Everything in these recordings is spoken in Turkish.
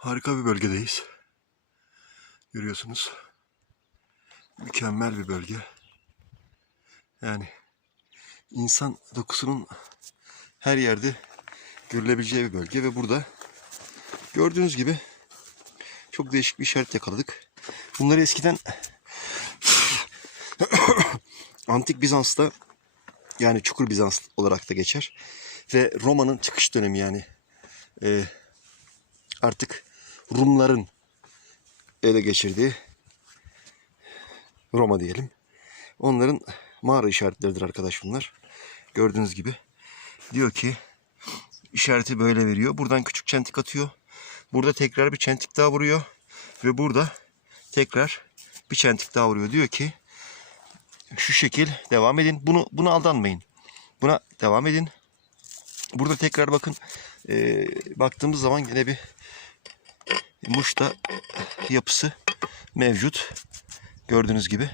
Harika bir bölgedeyiz. Görüyorsunuz. Mükemmel bir bölge. Yani insan dokusunun her yerde görülebileceği bir bölge ve burada gördüğünüz gibi çok değişik bir işaret yakaladık. Bunları eskiden Antik Bizans'ta yani Çukur Bizans olarak da geçer. Ve Roma'nın çıkış dönemi yani e, artık Rumların ele geçirdiği Roma diyelim. Onların mağara işaretleridir arkadaş bunlar. Gördüğünüz gibi. Diyor ki işareti böyle veriyor. Buradan küçük çentik atıyor. Burada tekrar bir çentik daha vuruyor. Ve burada tekrar bir çentik daha vuruyor. Diyor ki şu şekil devam edin. Bunu buna aldanmayın. Buna devam edin. Burada tekrar bakın e, baktığımız zaman yine bir muşta yapısı mevcut. Gördüğünüz gibi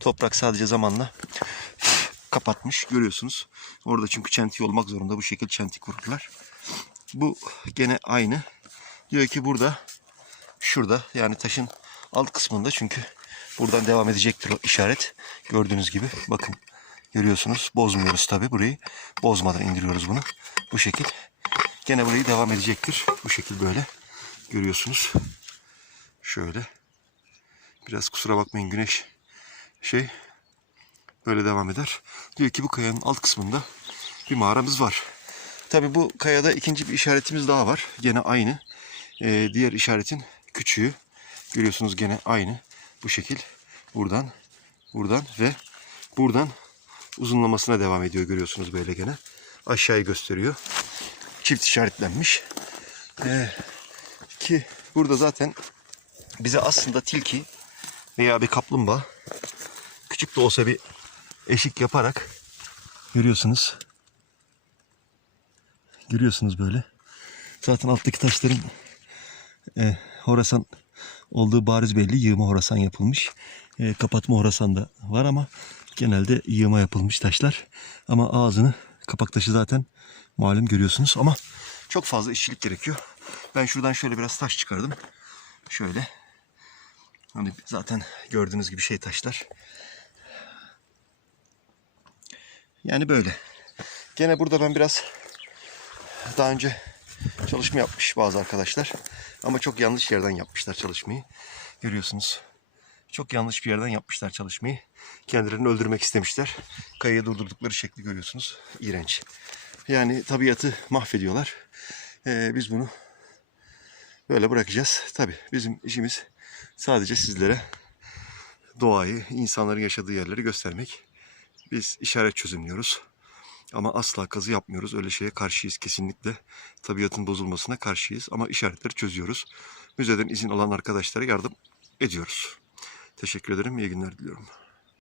toprak sadece zamanla kapatmış görüyorsunuz. Orada çünkü çentik olmak zorunda bu şekilde çentik vururlar. Bu gene aynı. Diyor ki burada şurada yani taşın alt kısmında çünkü buradan devam edecektir o işaret. Gördüğünüz gibi bakın görüyorsunuz. Bozmuyoruz tabi burayı. Bozmadan indiriyoruz bunu. Bu şekil. Gene burayı devam edecektir. Bu şekil böyle. Görüyorsunuz. Şöyle. Biraz kusura bakmayın güneş şey böyle devam eder. Diyor ki bu kayanın alt kısmında bir mağaramız var. Tabi bu kayada ikinci bir işaretimiz daha var. Gene aynı. Ee, diğer işaretin küçüğü. Görüyorsunuz gene aynı. Bu şekil. Buradan, buradan ve buradan uzunlamasına devam ediyor görüyorsunuz böyle gene. Aşağıyı gösteriyor. Çift işaretlenmiş. Ee, ki burada zaten bize aslında tilki veya bir kaplumbağa küçük de olsa bir eşik yaparak görüyorsunuz. Görüyorsunuz böyle. Zaten alttaki taşların e, Horasan olduğu bariz belli. Yığma Horasan yapılmış. E, kapatma Horasan da var ama genelde yığma yapılmış taşlar. Ama ağzını kapak taşı zaten malum görüyorsunuz ama çok fazla işçilik gerekiyor. Ben şuradan şöyle biraz taş çıkardım. Şöyle. Hani zaten gördüğünüz gibi şey taşlar. Yani böyle. Gene burada ben biraz daha önce çalışma yapmış bazı arkadaşlar. Ama çok yanlış yerden yapmışlar çalışmayı. Görüyorsunuz. Çok yanlış bir yerden yapmışlar çalışmayı. Kendilerini öldürmek istemişler. Kayaya durdurdukları şekli görüyorsunuz. İğrenç. Yani tabiatı mahvediyorlar. Ee, biz bunu böyle bırakacağız. Tabii bizim işimiz sadece sizlere doğayı, insanların yaşadığı yerleri göstermek. Biz işaret çözümlüyoruz. Ama asla kazı yapmıyoruz. Öyle şeye karşıyız kesinlikle. Tabiatın bozulmasına karşıyız. Ama işaretleri çözüyoruz. Müzeden izin alan arkadaşlara yardım ediyoruz. Teşekkür ederim. İyi günler diliyorum.